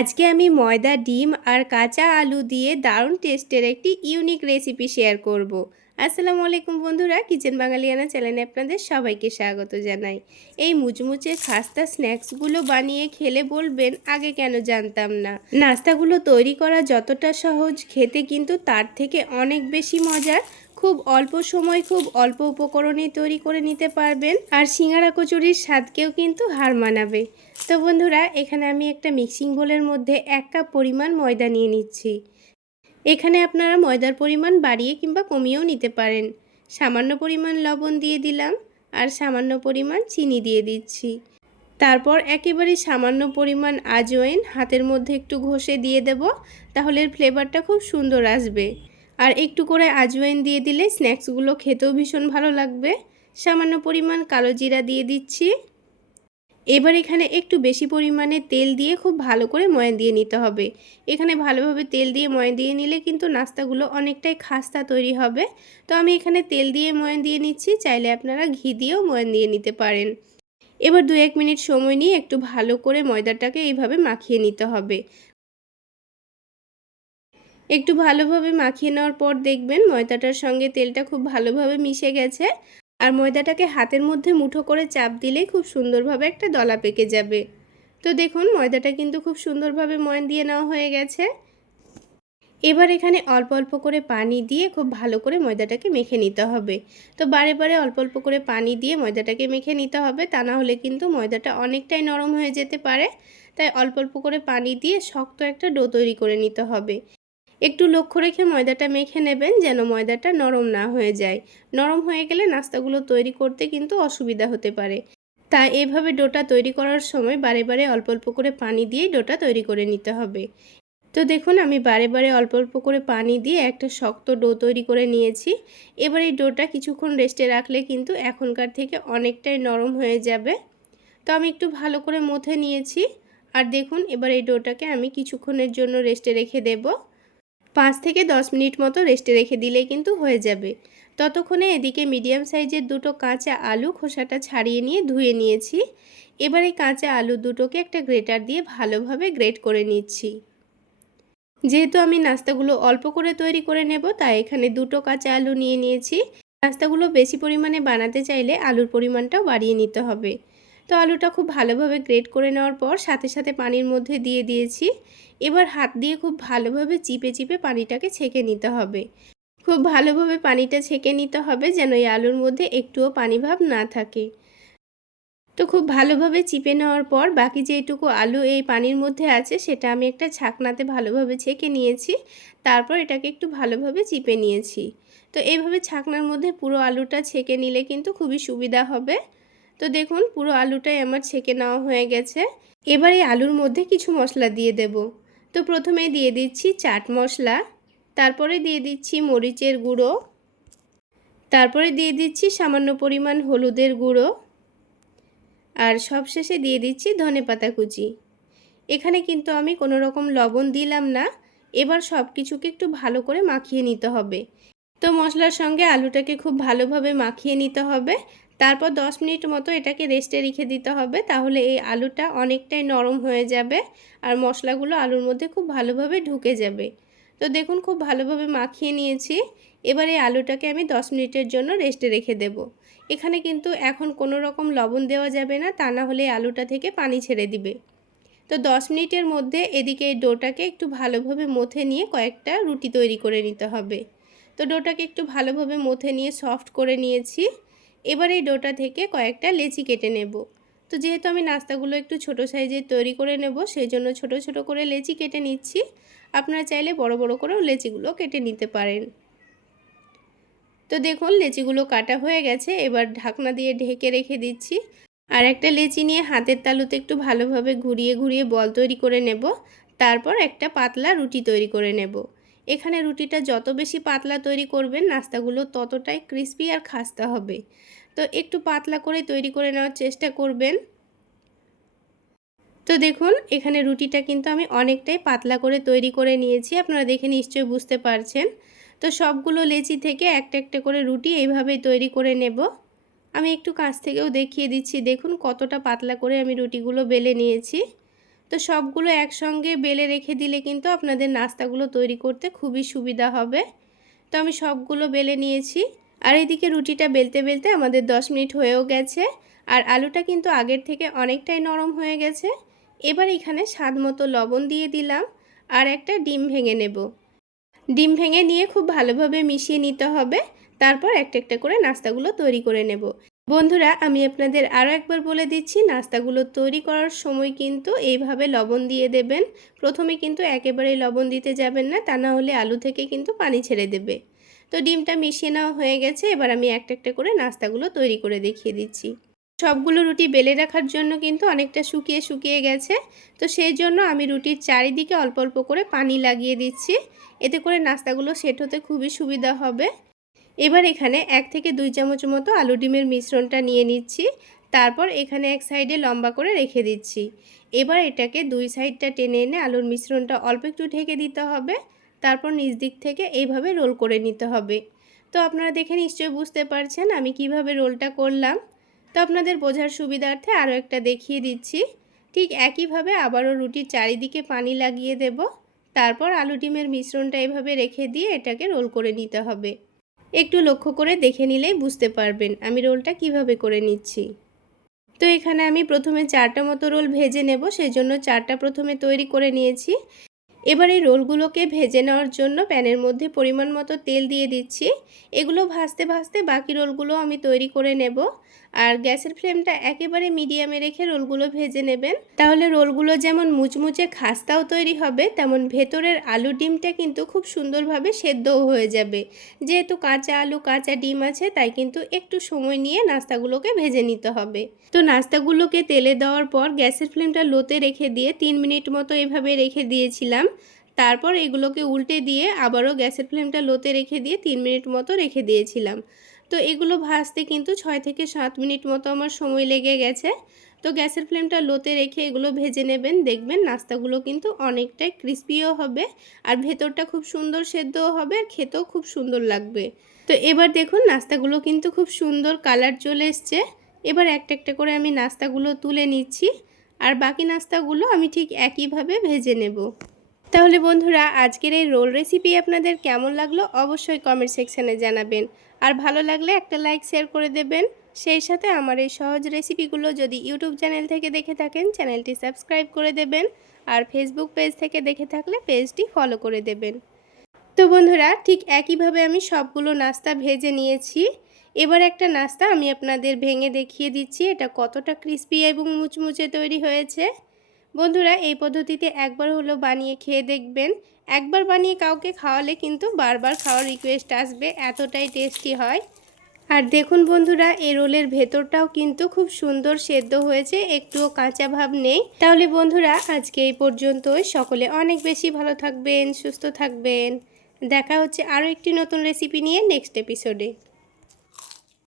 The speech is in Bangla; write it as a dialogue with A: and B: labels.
A: আজকে আমি ময়দা, ডিম আর কাঁচা আলু দিয়ে দারুণ টেস্টের একটি ইউনিক রেসিপি শেয়ার করব। আসসালামু আলাইকুম বন্ধুরা, কিচেন বাঙালিয়ানা চ্যানেলে আপনাদের সবাইকে স্বাগত জানাই। এই মুচমুচে খাস্তা স্ন্যাক্সগুলো বানিয়ে খেলে বলবেন, আগে কেন জানতাম না। নাস্তাগুলো তৈরি করা যতটা সহজ, খেতে কিন্তু তার থেকে অনেক বেশি মজার। খুব অল্প সময় খুব অল্প উপকরণে তৈরি করে নিতে পারবেন। আর সিঙ্গারা কচুরির স্বাদকেও কিন্তু হার মানাবে। তো বন্ধুরা, এখানে আমি একটা মিক্সিং বোলের মধ্যে এক কাপ পরিমাণ ময়দা নিয়ে নিচ্ছি। এখানে আপনারা ময়দার পরিমাণ বাড়িয়ে কিংবা কমিয়েও নিতে পারেন। সামান্য পরিমাণ লবণ দিয়ে দিলাম আর সামান্য পরিমাণ চিনি দিয়ে দিচ্ছি। তারপর একেবারে সামান্য পরিমাণ আজওয়াইন হাতের মধ্যে একটু ঘষে দিয়ে দেব, তাহলে ফ্লেভারটা খুব সুন্দর আসবে। আর একটু করে আজওয়াইন দিয়ে দিলে স্ন্যাক্সগুলো খেতেও ভীষণ ভালো লাগবে। সামান্য পরিমাণ কালো জিরা দিয়ে দিচ্ছি। এবার এখানে একটু বেশি পরিমাণে তেল দিয়ে খুব ভালো করে ময়ান দিয়ে নিতে হবে। এখানে ভালোভাবে তেল দিয়ে ময়ান দিয়ে নিলে কিন্তু নাস্তাগুলো অনেকটাই খাস্তা তৈরি হবে। তো আমি এখানে তেল দিয়ে ময়ান দিয়ে নিচ্ছি, চাইলে আপনারা ঘি দিয়েও ময়ান দিয়ে নিতে পারেন। এবার দু এক মিনিট সময় নিয়ে একটু ভালো করে ময়দাটাকে এইভাবে মাখিয়ে নিতে হবে। একটু ভালোভাবে মাখিয়ে নেওয়ার পর দেখবেন ময়দাটার সঙ্গে তেলটা খুব ভালোভাবে মিশে গেছে। আর ময়দাটাকে হাতের মধ্যে মুঠো করে চাপ দিলেই খুব সুন্দরভাবে একটা দলা পেকে যাবে। তো দেখুন, ময়দাটা কিন্তু খুব সুন্দরভাবে ময়ন দিয়ে নেওয়া হয়ে গেছে। এবার এখানে অল্প অল্প করে পানি দিয়ে খুব ভালো করে ময়দাটাকে মেখে নিতে হবে। তো বারে বারে অল্প অল্প করে পানি দিয়ে ময়দাটাকে মেখে নিতে হবে, তা না হলে কিন্তু ময়দাটা অনেকটাই নরম হয়ে যেতে পারে। তাই অল্প অল্প করে পানি দিয়ে শক্ত একটা ডো তৈরি করে নিতে হবে। একটু লক্ষ্য রেখে ময়দাটা মেখে নেবেন যেন ময়দাটা নরম না হয়ে যায়। নরম হয়ে গেলে নাস্তাগুলো তৈরি করতে কিন্তু অসুবিধা হতে পারে। তাই এভাবে ডোটা তৈরি করার সময় বারে বারে অল্প অল্প করে পানি দিয়ে ডোটা তৈরি করে নিতে হবে। তো দেখুন, আমি বারে বারে অল্প অল্প করে পানি দিয়ে একটা শক্ত ডো তৈরি করে নিয়েছি। এবার এই ডোটা কিছুক্ষণ রেস্টে রাখলে কিন্তু এখনকার থেকে অনেকটাই নরম হয়ে যাবে। তো আমি একটু ভালো করে মথে নিয়েছি। আর দেখুন, এবার এই ডোটাকে আমি কিছুক্ষণের জন্য রেস্টে রেখে দেবো। পাঁচ থেকে দশ মিনিট মতো রেস্টে রেখে দিলেই কিন্তু হয়ে যাবে। ততক্ষণে এদিকে মিডিয়াম সাইজের দুটো কাঁচা আলু খোসাটা ছাড়িয়ে নিয়ে ধুয়ে নিয়েছি। এবার এই কাঁচা আলু দুটোকে একটা গ্রেটার দিয়ে ভালোভাবে গ্রেট করে নিচ্ছি। যেহেতু আমি নাস্তাগুলো অল্প করে তৈরি করে নেব, তাই এখানে দুটো কাঁচা আলু নিয়ে নিয়েছি। নাস্তাগুলো বেশি পরিমাণে বানাতে চাইলে আলুর পরিমাণটাও বাড়িয়ে নিতে হবে। তো আলুটা খুব ভালোভাবে গ্রেট করে নেওয়ার পর সাথে সাথে পানির মধ্যে দিয়ে দিয়েছি। এবার হাত দিয়ে খুব ভালোভাবে চিপে চিপে পানিটাকে ছেঁকে নিতে হবে। খুব ভালোভাবে পানিটা ছেঁকে নিতে হবে যেন এই আলুর মধ্যে একটুও পানি ভাব না থাকে। তো খুব ভালোভাবে চিপে নেওয়ার পর বাকি যেটুকু আলু এই পানির মধ্যে আছে সেটা আমি একটা ছাকনাতে ভালোভাবে ছেঁকে নিয়েছি। তারপর এটাকে একটু ভালোভাবে চিপে নিয়েছি। তো এইভাবে ছাকনার মধ্যে পুরো আলুটা ছেঁকে নিলে কিন্তু খুবই সুবিধা হবে। তো দেখুন, পুরো আলুটাই আমার ছেঁকে নেওয়া হয়ে গেছে। এবার এই আলুর মধ্যে কিছু মশলা দিয়ে দেব। তো প্রথমে দিয়ে দিচ্ছি চাট মশলা, তারপরে দিয়ে দিচ্ছি মরিচের গুঁড়ো, তারপরে দিয়ে দিচ্ছি সামান্য পরিমাণ হলুদের গুঁড়ো, আর সবশেষে দিয়ে দিচ্ছি ধনে পাতা কুচি। এখানে কিন্তু আমি কোনো রকম লবণ দিলাম না, এবার সব কিছুকে একটু ভালো করে মাখিয়ে নিতে হবে। তো মশলার সঙ্গে আলুটাকে খুব ভালোভাবে মাখিয়ে নিতে হবে তারপর 10 মিনিট মতো এটাকে রেস্টে রেখে দিতে হবে, তাহলে এই আলুটা অনেকটাই নরম হয়ে যাবে আর মশলাগুলো আলুর মধ্যে খুব ভালোভাবে ঢুকে যাবে। তো দেখুন খুব ভালোভাবে মাখিয়ে নিয়েছি, এবার এই আলুটাকে আমি 10 মিনিটের জন্য রেস্টে রেখে দেব। এখানে কিন্তু এখন কোনো রকম লবণ দেওয়া যাবে না, তা না হলে আলুটা থেকে পানি ছেড়ে দিবে। তো 10 মিনিটের মধ্যে এদিকে এই ডোটাকে একটু ভালোভাবে মথে নিয়ে কয়েকটা রুটি তৈরি করে নিতে হবে। তো ডোটাকে একটু ভালোভাবে মথে নিয়ে সফট করে নিয়েছি। এবার এই ডোটা থেকে কয়েকটা লেচি কেটে নেব। তো যেহেতু আমি নাস্তাগুলো একটু ছোট সাইজের তৈরি করে নেব সেই জন্য ছোট ছোট করে লেচি কেটে নিচ্ছি। আপনারা চাইলে বড় বড় করেও লেচিগুলো কেটে নিতে পারেন। তো দেখুন, লেচিগুলো কাটা হয়ে গেছে। এবার ঢাকনা দিয়ে ঢেকে রেখে দিচ্ছি। আর একটা লেচি নিয়ে হাতের তালুতে একটু ভালোভাবে ঘুরিয়ে ঘুরিয়ে বল তৈরি করে নেব। তারপর একটা পাতলা রুটি তৈরি করে নেব। এখানে রুটিটা যত বেশি পাতলা তৈরি করবেন, নাস্তাগুলো ততটাই ক্রিস্পি আর খাস্তা হবে। তো একটু পাতলা করে তৈরি করে নেওয়ার চেষ্টা করবেন। তো দেখুন, এখানে রুটিটা কিন্তু আমি অনেকটাই পাতলা করে তৈরি করে নিয়েছি, আপনারা দেখে নিশ্চয়ই বুঝতে পারছেন। তো সবগুলো লেচি থেকে একটা একটা করে রুটি এইভাবেই তৈরি করে নেব। আমি একটু কাছ থেকেও দেখিয়ে দিচ্ছি, দেখুন কতটা পাতলা করে আমি রুটিগুলো বেলে নিয়েছি। তো সবগুলো একসঙ্গে বেলে রেখে দিলে কিন্তু আপনাদের নাস্তাগুলো তৈরি করতে খুবই সুবিধা হবে। তো আমি সবগুলো বেলে নিয়েছি। আর এদিকে রুটিটা বেলতে বেলতে আমাদের 10 মিনিট হয়েও গেছে। আর আলুটা কিন্তু আগের থেকে অনেকটাই নরম হয়ে গেছে। এবার এখানে স্বাদ মতো লবণ দিয়ে দিলাম। আর একটা ডিম ভেঙে নেব। ডিম ভেঙে নিয়ে খুব ভালোভাবে মিশিয়ে নিতে হবে। তারপর একটা একটা করে নাস্তাগুলো তৈরি করে নেব। বন্ধুরা, আমি আপনাদের আরও একবার বলে দিচ্ছি, নাস্তাগুলো তৈরি করার সময় কিন্তু এইভাবে লবণ দিয়ে দেবেন। প্রথমে কিন্তু একেবারেই লবণ দিতে যাবেন না, তা না হলে আলু থেকে কিন্তু পানি ছেড়ে দেবে। তো ডিমটা মিশিয়ে নেওয়া হয়ে গেছে, এবার আমি একটা একটা করে নাস্তাগুলো তৈরি করে দেখিয়ে দিচ্ছি। সবগুলো রুটি বেলে রাখার জন্য কিন্তু অনেকটা শুকিয়ে শুকিয়ে গেছে, তো সেই জন্য আমি রুটির চারিদিকে অল্প অল্প করে পানি লাগিয়ে দিচ্ছি। এতে করে নাস্তাগুলো সেট হতে খুবই সুবিধা হবে। এবার এখানে এক থেকে দুই চামচ মতো আলু ডিমের মিশ্রণটা নিয়ে নিচ্ছি। তারপর এখানে এক সাইডে লম্বা করে রেখে দিচ্ছি। এবার এটাকে দুই সাইডটা টেনে এনে আলুর মিশ্রণটা অল্প একটু ঢেকে দিতে হবে। তারপর নিজ দিক থেকে এইভাবে রোল করে নিতে হবে। তো আপনারা দেখে নিশ্চয়ই বুঝতে পারছেন আমি কীভাবে রোলটা করলাম। তো আপনাদের বোঝার সুবিধার্থে আরও একটা দেখিয়ে দিচ্ছি। ঠিক একইভাবে আবারও রুটির চারিদিকে পানি লাগিয়ে দেব। তারপর আলু ডিমের মিশ্রণটা এভাবে রেখে দিয়ে এটাকে রোল করে নিতে হবে। একটু লক্ষ্য করে দেখে নিলেই বুঝতে পারবেন আমি রোলটা কীভাবে করে নিচ্ছি। তো এখানে আমি প্রথমে চারটা মতো রোল ভেজে নেব সেই জন্য চারটা প্রথমে তৈরি করে নিয়েছি। এবার এই রোলগুলোকে ভেজে নেওয়ার জন্য প্যানের মধ্যে পরিমাণ মতো তেল দিয়ে দিচ্ছি। এগুলো ভাজতে ভাজতে বাকি রোলগুলো আমি তৈরি করে নেব। আর গ্যাসের ফ্লেমটা একেবারে মিডিয়ামে রেখে রোলগুলো ভেজে নেবেন। তাহলে রোলগুলো যেমন মুচমুচে খাস্তাও তৈরি হবে, তেমন ভেতরের আলু ডিমটা কিন্তু খুব সুন্দরভাবে সেদ্ধও হয়ে যাবে। যেহেতু কাঁচা আলু, কাঁচা ডিম আছে, তাই কিন্তু একটু সময় নিয়ে নাস্তাগুলোকে ভেজে নিতে হবে। তো নাস্তাগুলোকে তেলে দেওয়ার পর গ্যাসের ফ্লেমটা লোতে রেখে দিয়ে তিন মিনিট মতো এভাবে রেখে দিয়েছিলাম। তারপর এগুলোকে উল্টে দিয়ে আবারও গ্যাসের ফ্লেমটা লোতে রেখে দিয়ে তিন মিনিট মতো রেখে দিয়েছিলাম। তো এগুলো ভাজতে কিন্তু ছয় থেকে সাত মিনিট মতো আমার সময় লেগে গেছে। তো গ্যাসের ফ্লেমটা লোতে রেখে এগুলো ভেজে নেবেন। দেখবেন নাস্তাগুলো কিন্তু অনেকটাই ক্রিস্পিও হবে আর ভেতরটা খুব সুন্দর সেদ্ধও হবে আর খেতেও খুব সুন্দর লাগবে। তো এবার দেখুন নাস্তাগুলো কিন্তু খুব সুন্দর কালার চলে এসছে। এবার একটা একটা করে আমি নাস্তাগুলো তুলে নিচ্ছি আর বাকি নাস্তাগুলো আমি ঠিক একইভাবে ভেজে নেব। তাহলে বন্ধুরা, আজকের এই রোল রেসিপি আপনাদের কেমন লাগল অবশ্যই কমেন্ট সেকশানে জানাবেন। আর ভালো লাগলে একটা লাইক শেয়ার করে দেবেন। সেই সাথে আমার এই সহজ রেসিপিগুলো যদি ইউটিউব চ্যানেল থেকে দেখে থাকেন চ্যানেলটি সাবস্ক্রাইব করে দেবেন। আর ফেসবুক পেজ থেকে দেখে থাকলে পেজটি ফলো করে দেবেন। তো বন্ধুরা, ঠিক একইভাবে আমি সবগুলো নাস্তা ভেজে নিয়েছি। এবার একটা নাস্তা আমি আপনাদের ভেঙে দেখিয়ে দিচ্ছি। এটা কতটা ক্রিস্পি এবং মুচমুচে তৈরি হয়েছে। বন্ধুরা, এই পদ্ধতিতে একবার হলো বানিয়ে খেয়ে দেখবেন। একবার বানিয়ে কাউকে খাওয়ালে কিন্তু বারবার খাওয়ার রিকোয়েস্ট আসবে, এতটাই টেস্টি হয়। আর দেখুন বন্ধুরা, এই রোলের ভেতরটাও কিন্তু খুব সুন্দর সেদ্ধ হয়েছে, একটুও কাঁচা ভাব নেই। তাহলে বন্ধুরা, আজকে এই পর্যন্তই। সকলে অনেক বেশি ভালো থাকবেন, সুস্থ থাকবেন। দেখা হচ্ছে আরও একটি নতুন রেসিপি নিয়ে নেক্সট এপিসোডে